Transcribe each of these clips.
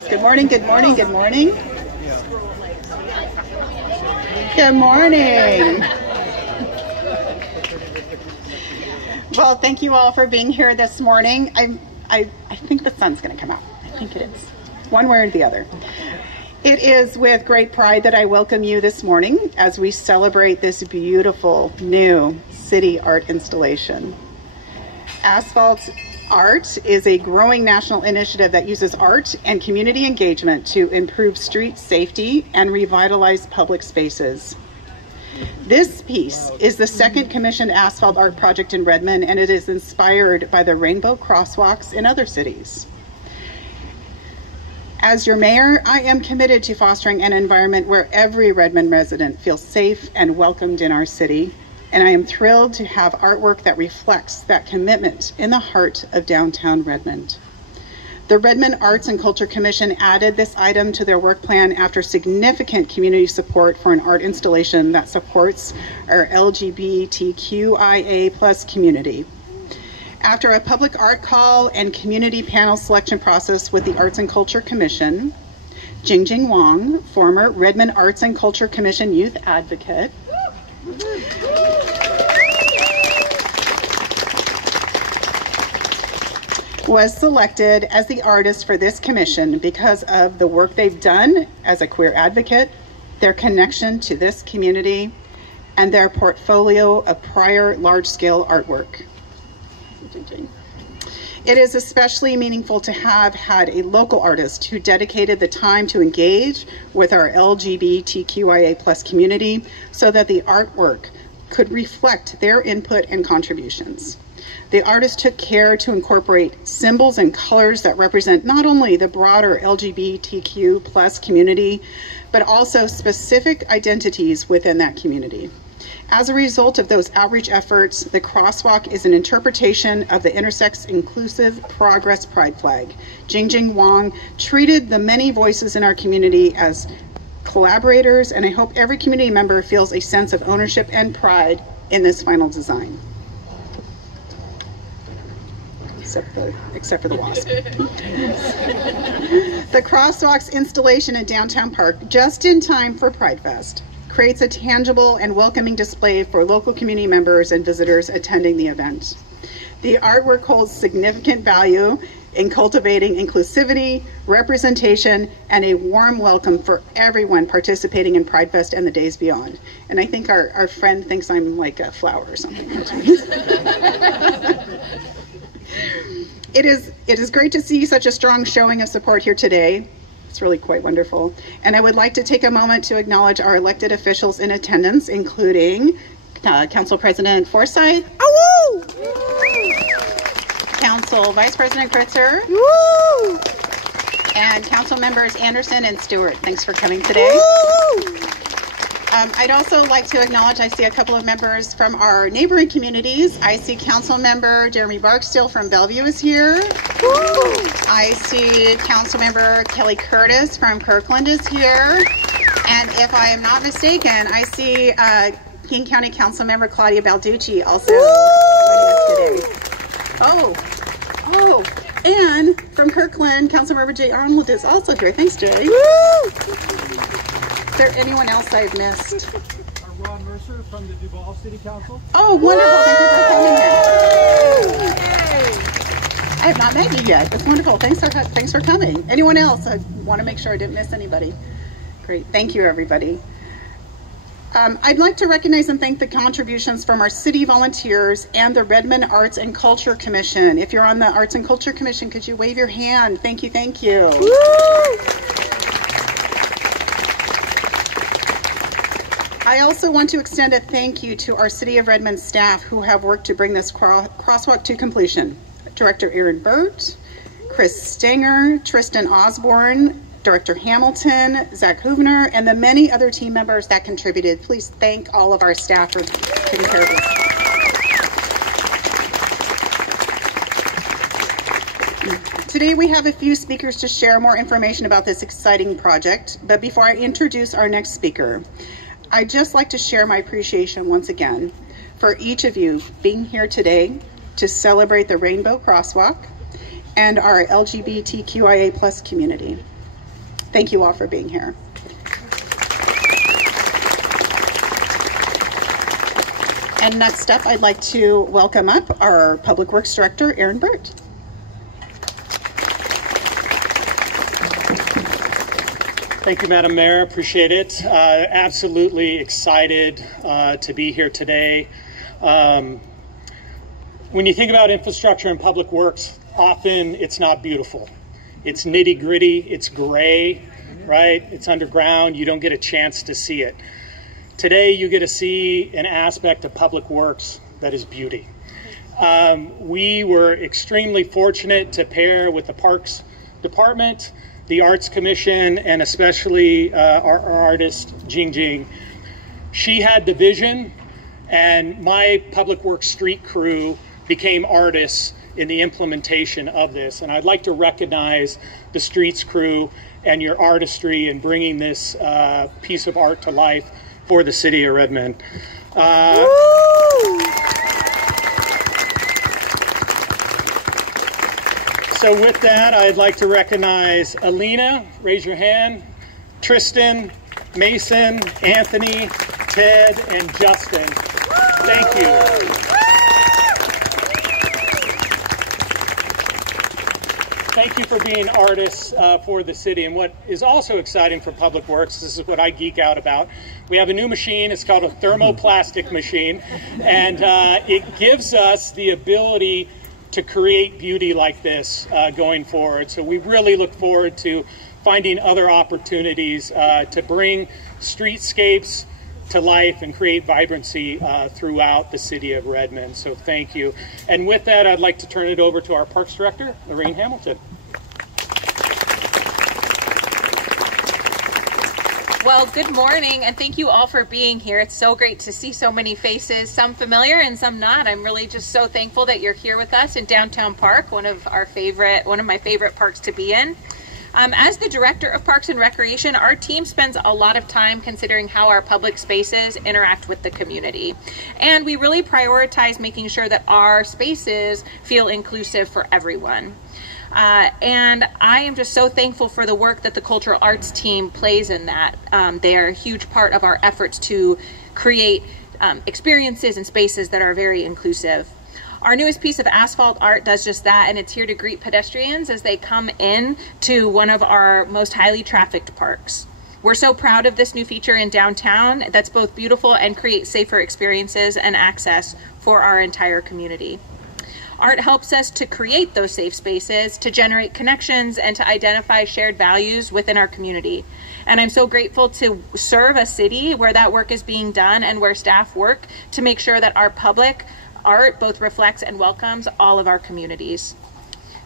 Good morning, good morning, good morning. Good morning. Well, thank you all for being here this morning. I think the sun's going to come out. I think it is. One way or the other. It is with great pride that I welcome you this morning as we celebrate this beautiful new city art installation. Asphalt Art is a growing national initiative that uses art and community engagement to improve street safety and revitalize public spaces. This piece is the second commissioned asphalt art project in Redmond, and it is inspired by the rainbow crosswalks in other cities. As your mayor, I am committed to fostering an environment where every Redmond resident feels safe and welcomed in our city. And I am thrilled to have artwork that reflects that commitment in the heart of downtown Redmond. The Redmond Arts and Culture Commission added this item to their work plan after significant community support for an art installation that supports our LGBTQIA+ community. After a public art call and community panel selection process with the Arts and Culture Commission, Jing Wang, former Redmond Arts and Culture Commission youth advocate, was selected as the artist for this commission because of the work they've done as a queer advocate, their connection to this community, and their portfolio of prior large-scale artwork. It is especially meaningful to have had a local artist who dedicated the time to engage with our LGBTQIA+ community so that the artwork could reflect their input and contributions. The artist took care to incorporate symbols and colors that represent not only the broader LGBTQ+ community, but also specific identities within that community. As a result of those outreach efforts, the Crosswalk is an interpretation of the Intersex Inclusive Progress Pride flag. Jing Wang treated the many voices in our community as collaborators, and I hope every community member feels a sense of ownership and pride in this final design. Except for the wasp. The Crosswalk's installation in Downtown Park, just in time for Pride Fest, creates a tangible and welcoming display for local community members and visitors attending the event. The artwork holds significant value in cultivating inclusivity, representation, and a warm welcome for everyone participating in Pride Fest and the days beyond. And I think our friend thinks I'm like a flower or something. It is great to see such a strong showing of support here today. It's really quite wonderful. And I would like to take a moment to acknowledge our elected officials in attendance, including Council President Forsyth, Council Vice President Kritzer, and Council members Anderson and Stewart. Thanks for coming today. I'd also like to acknowledge, I see a couple of members from our neighboring communities. I see Council Member Jeremy Barksdale from Bellevue is here. I see Council Member Kelly Curtis from Kirkland is here. And if I am not mistaken, I see King County Council Member Claudia Balducci also joining us today. Oh, and from Kirkland, Council Member Jay Arnold is also here. Thanks, Jay. Is there anyone else I've missed? Ron Mercer from the Duval City Council. Oh, wonderful. Thank you for coming here. I have not met you yet. It's wonderful. Thanks for coming. Anyone else? I want to make sure I didn't miss anybody. Great. Thank you, everybody. I'd like to recognize and thank the contributions from our city volunteers and the Redmond Arts and Culture Commission. If you're on the Arts and Culture Commission, could you wave your hand? Thank you, thank you. I also want to extend a thank you to our City of Redmond staff who have worked to bring this crosswalk to completion. Director Aaron Burt, Chris Stanger, Tristan Osborne, Director Hamilton, Zach Hoovener, and the many other team members that contributed. Please thank all of our staff for taking care of this. Today we have a few speakers to share more information about this exciting project, but before I introduce our next speaker, I'd just like to share my appreciation once again for each of you being here today to celebrate the Rainbow Crosswalk and our LGBTQIA+ community. Thank you all for being here. And next up, I'd like to welcome up our Public Works Director, Aaron Burt. Thank you, Madam Mayor. Appreciate it. Absolutely excited to be here today. When you think about infrastructure and public works, often it's not beautiful. It's nitty gritty, it's gray, right? It's underground, you don't get a chance to see it. Today, you get to see an aspect of public works that is beauty. We were extremely fortunate to pair with the Parks Department, the Arts Commission, and especially our artist, Jing. She had the vision, and my public works street crew became artists in the implementation of this. And I'd like to recognize the streets crew and your artistry in bringing this piece of art to life for the city of Redmond. So with that, I'd like to recognize Alina, raise your hand, Tristan, Mason, Anthony, Ted, and Justin. Thank you. Thank you for being artists for the city. And what is also exciting for Public Works, this is what I geek out about, we have a new machine. It's called a thermoplastic machine, and it gives us the ability to create beauty like this going forward. So we really look forward to finding other opportunities to bring streetscapes to life and create vibrancy throughout the city of Redmond. So thank you. And with that, I'd like to turn it over to our Parks Director, Lorraine Hamilton. Well, good morning, and thank you all for being here. It's so great to see so many faces, some familiar and some not. I'm really just so thankful that you're here with us in Downtown Park, one of my favorite parks to be in. As the Director of Parks and Recreation, our team spends a lot of time considering how our public spaces interact with the community. And we really prioritize making sure that our spaces feel inclusive for everyone. And I am just so thankful for the work that the cultural arts team plays in that. They are a huge part of our efforts to create experiences and spaces that are very inclusive. Our newest piece of asphalt art does just that, and it's here to greet pedestrians as they come in to one of our most highly trafficked parks. We're so proud of this new feature in downtown that's both beautiful and creates safer experiences and access for our entire community. Art helps us to create those safe spaces, to generate connections, and to identify shared values within our community. And I'm so grateful to serve a city where that work is being done and where staff work to make sure that our public art both reflects and welcomes all of our communities.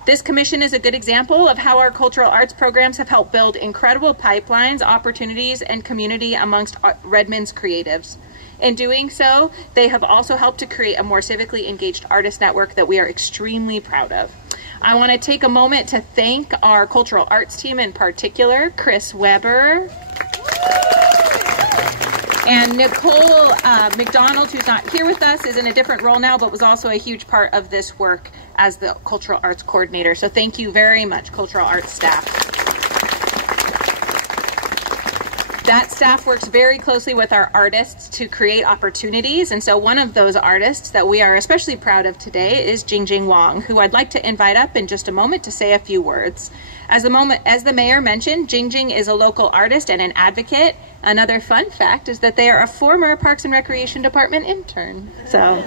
This commission is a good example of how our cultural arts programs have helped build incredible pipelines, opportunities, and community amongst Redmond's creatives. In doing so, they have also helped to create a more civically engaged artist network that we are extremely proud of. I want to take a moment to thank our cultural arts team, in particular, Chris Weber and Nicole McDonald, who's not here with us, is in a different role now, but was also a huge part of this work as the cultural arts coordinator. So thank you very much, cultural arts staff. That staff works very closely with our artists to create opportunities, and so one of those artists that we are especially proud of today is Jing Wang, who I'd like to invite up in just a moment to say a few words. As the mayor mentioned, Jing is a local artist and an advocate. Another fun fact is that they are a former Parks and Recreation Department intern. So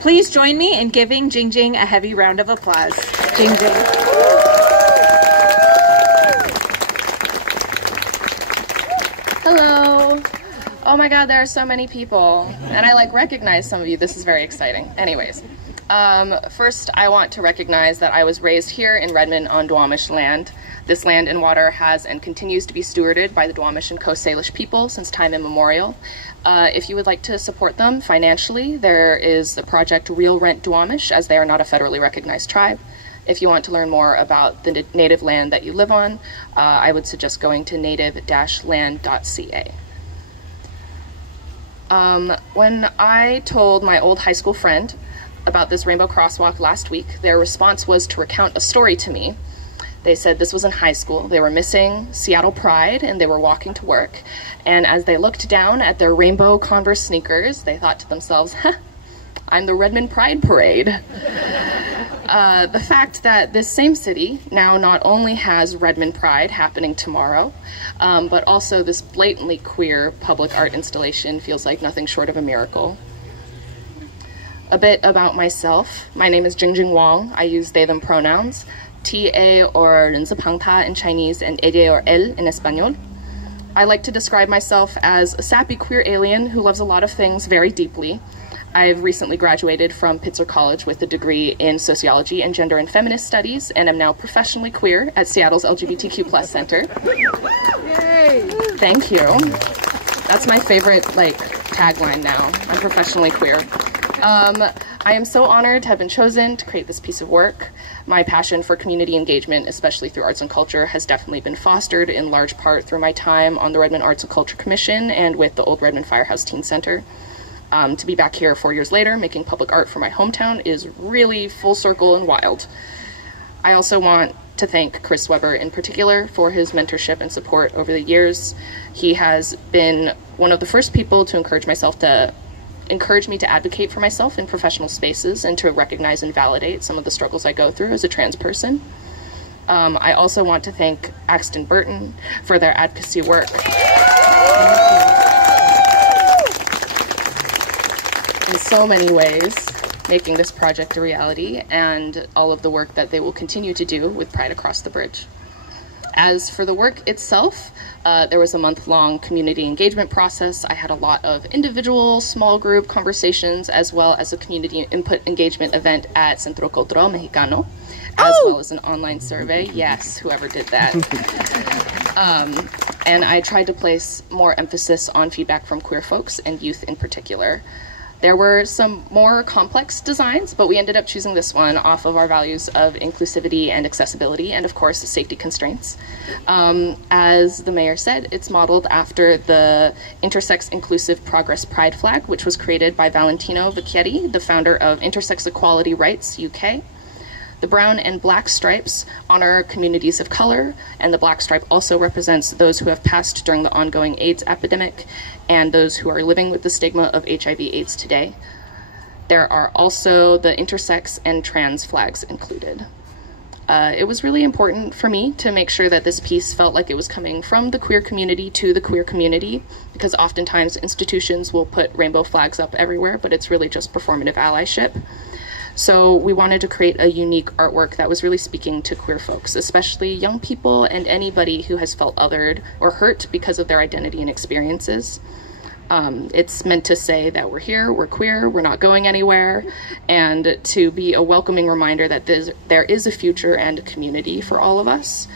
please join me in giving Jing a heavy round of applause. Jing. Hello. Oh my God, there are so many people. And I recognize some of you. This is very exciting. Anyways, first I want to recognize that I was raised here in Redmond on Duwamish land. This land and water has and continues to be stewarded by the Duwamish and Coast Salish people since time immemorial. If you would like to support them financially, there is the project Real Rent Duwamish, as they are not a federally recognized tribe. If you want to learn more about the native land that you live on, I would suggest going to native-land.ca. When I told my old high school friend about this rainbow crosswalk last week, their response was to recount a story to me They said this was in high school. They were missing Seattle Pride and they were walking to work. And as they looked down at their rainbow Converse sneakers, they thought to themselves, huh, I'm the Redmond Pride Parade. The fact that this same city now not only has Redmond Pride happening tomorrow, but also this blatantly queer public art installation feels like nothing short of a miracle. A bit about myself. My name is Jing Wang. I use they, them pronouns. Ta or 人字旁他 in Chinese and ella or él in Espanol. I like to describe myself as a sappy queer alien who loves a lot of things very deeply. I've recently graduated from Pitzer College with a degree in sociology and gender and feminist studies, and am now professionally queer at Seattle's LGBTQ+ Center. Yay! Thank you. That's my favorite tagline now. I'm professionally queer. I am so honored to have been chosen to create this piece of work. My passion for community engagement, especially through arts and culture, has definitely been fostered in large part through my time on the Redmond Arts and Culture Commission and with the Old Redmond Firehouse Teen Center. To be back here 4 years later making public art for my hometown is really full circle and wild. I also want to thank Chris Weber in particular for his mentorship and support over the years. He has been one of the first people to encourage me to advocate for myself in professional spaces and to recognize and validate some of the struggles I go through as a trans person. I also want to thank Axton Burton for their advocacy work. In so many ways, making this project a reality, and all of the work that they will continue to do with Pride Across the Bridge. As for the work itself, there was a month-long community engagement process. I had a lot of individual, small group conversations, as well as a community input engagement event at Centro Cultural Mexicano, as well as an online survey. Yes, whoever did that. And I tried to place more emphasis on feedback from queer folks and youth in particular. There were some more complex designs, but we ended up choosing this one off of our values of inclusivity and accessibility, and of course, safety constraints. As the mayor said, it's modeled after the Intersex Inclusive Progress Pride flag, which was created by Valentino Vecchietti, the founder of Intersex Equality Rights UK. The brown and black stripes honor communities of color, and the black stripe also represents those who have passed during the ongoing AIDS epidemic and those who are living with the stigma of HIV/AIDS today. There are also the intersex and trans flags included. It was really important for me to make sure that this piece felt like it was coming from the queer community to the queer community, because oftentimes institutions will put rainbow flags up everywhere, but it's really just performative allyship. So we wanted to create a unique artwork that was really speaking to queer folks, especially young people and anybody who has felt othered or hurt because of their identity and experiences. It's meant to say that we're here, we're queer, we're not going anywhere, and to be a welcoming reminder that there is a future and a community for all of us.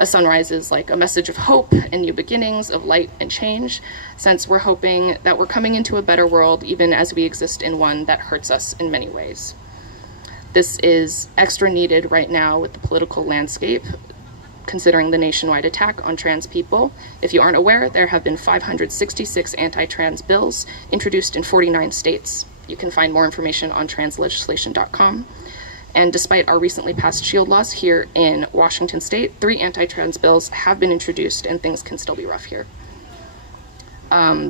A sunrise is like a message of hope and new beginnings, of light and change, since we're hoping that we're coming into a better world even as we exist in one that hurts us in many ways. This is extra needed right now with the political landscape, considering the nationwide attack on trans people. If you aren't aware, there have been 566 anti-trans bills introduced in 49 states. You can find more information on translegislation.com. And despite our recently passed SHIELD laws here in Washington State, 3 anti-trans bills have been introduced, and things can still be rough here.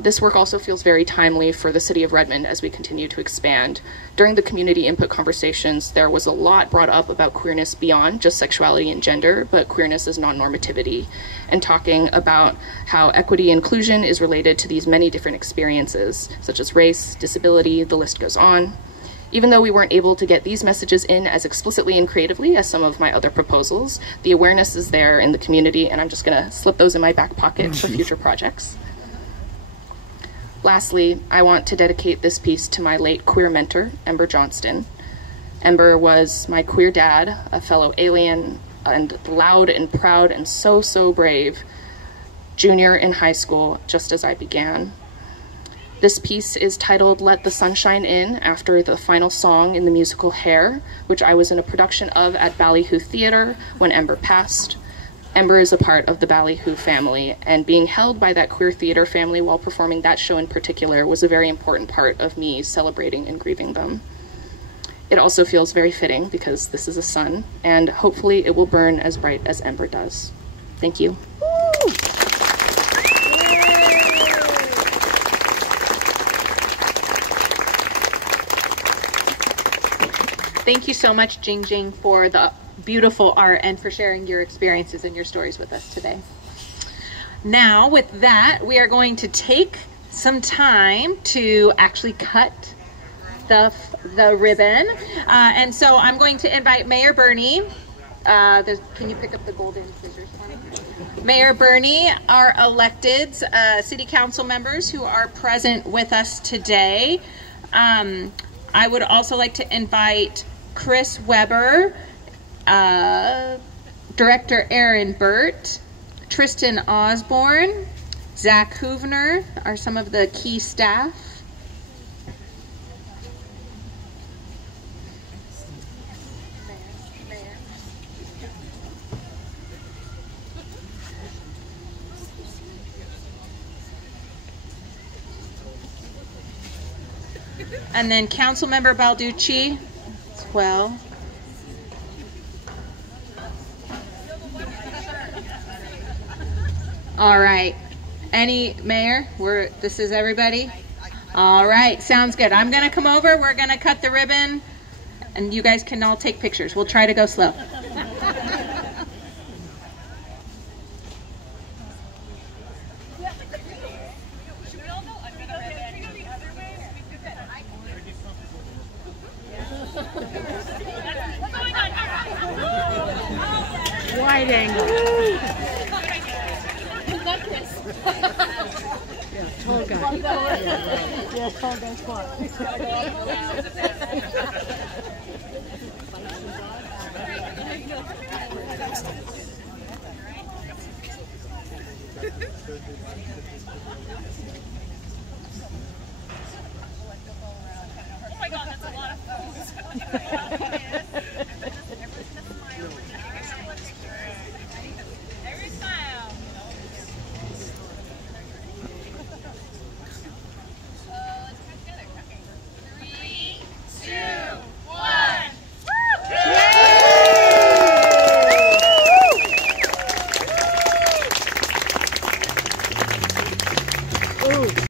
This work also feels very timely for the city of Redmond as we continue to expand. During the community input conversations, there was a lot brought up about queerness beyond just sexuality and gender, but queerness as non-normativity, and talking about how equity and inclusion is related to these many different experiences, such as race, disability, the list goes on. Even though we weren't able to get these messages in as explicitly and creatively as some of my other proposals, the awareness is there in the community, and I'm just gonna slip those in my back pocket for future projects. Lastly, I want to dedicate this piece to my late queer mentor, Ember Johnston. Ember was my queer dad, a fellow alien, and loud and proud and so, so brave, junior in high school, just as I began. This piece is titled Let the Sunshine In, after the final song in the musical Hair, which I was in a production of at Ballyhoo Theater when Ember passed. Ember is a part of the Ballyhoo family, and being held by that queer theater family while performing that show in particular was a very important part of me celebrating and grieving them. It also feels very fitting because this is a sun, and hopefully it will burn as bright as Ember does. Thank you. Thank you so much, Jing, for the beautiful art and for sharing your experiences and your stories with us today. Now, with that, we are going to take some time to actually cut the ribbon. And so I'm going to invite Mayor Bernie. Can you pick up the golden scissors for me? Mayor Bernie, our elected city council members who are present with us today. I would also like to invite Chris Weber, Director Aaron Burt, Tristan Osborne, Zach Hoovener are some of the key staff. And then Councilmember Balducci as well. All right. Mayor, this is everybody? All right, sounds good. I'm going to come over. We're going to cut the ribbon, and you guys can all take pictures. We'll try to go slow. Wide angle. Yeah, tall guy. Yeah, tall guy spot. Oh my God, that's a lot of photos.